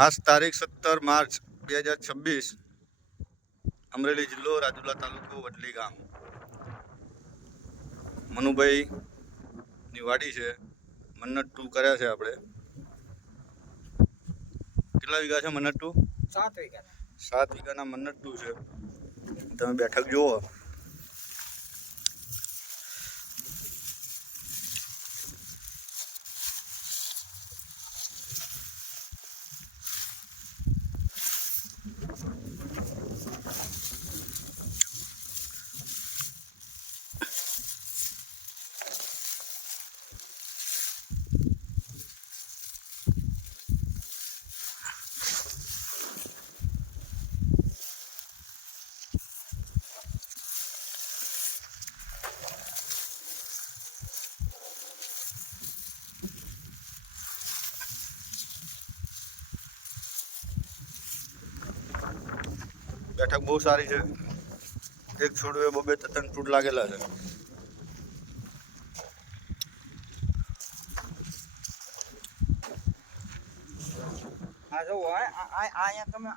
આજ તારીખ 17 માર્ચ 2026 અમરેલી જિલ્લો રાજુલા તાલુકો વડલી ગામ મનુભાઈ ની વાડી છે. મન્નત 2 કર્યા છે આપણે. કેટલા વીઘા છે મન્નત 2? 7 વીઘા. 7 વીઘાના મન્નત 2 છે. તમે બેઠક જુઓ. બેઠક બહુ સારી છે. એક છોડવે 2-3 ફૂટ લાગેલા છે. આ જો અહીંયા તમે